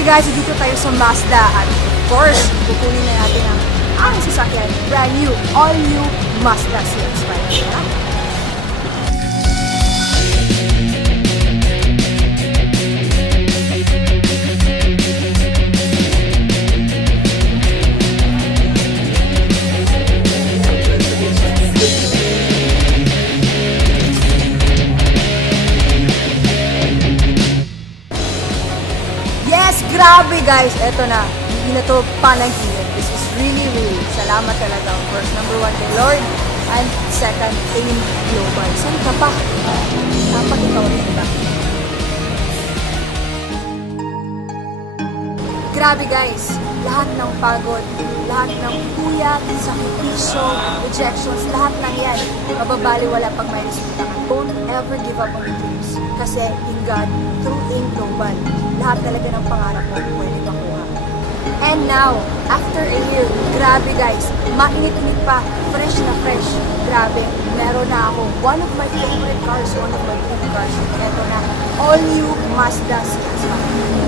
Okay guys, dito tayo sa Mazda at of course, kukunin na natin ang sasakyan. Brand new, all new Mazda CX-5. Yeah? Yes, grabe guys. Eto na. Hindi na to panaginip. This is really, salamat talaga. Of course, number one kay Lord. And second, AIM Global. Saan ka pa? Dapat ikaw rin ba? Grabe guys. Lahat ng pagod, lahat ng puyat, sakripisyo, rejections, lahat ng yan, mababaliwala pag may resulta ka. Don't ever give up on your dreams. Kasi in God, through AIM Global, lahat talaga ng pangarap mo pwede makuha. And now, after a year, grabe guys, mainit-init pa, fresh na fresh. Grabe, meron na ako. One of my favorite cars, one of my dream cars. Ito na, all new Mazda CX-5.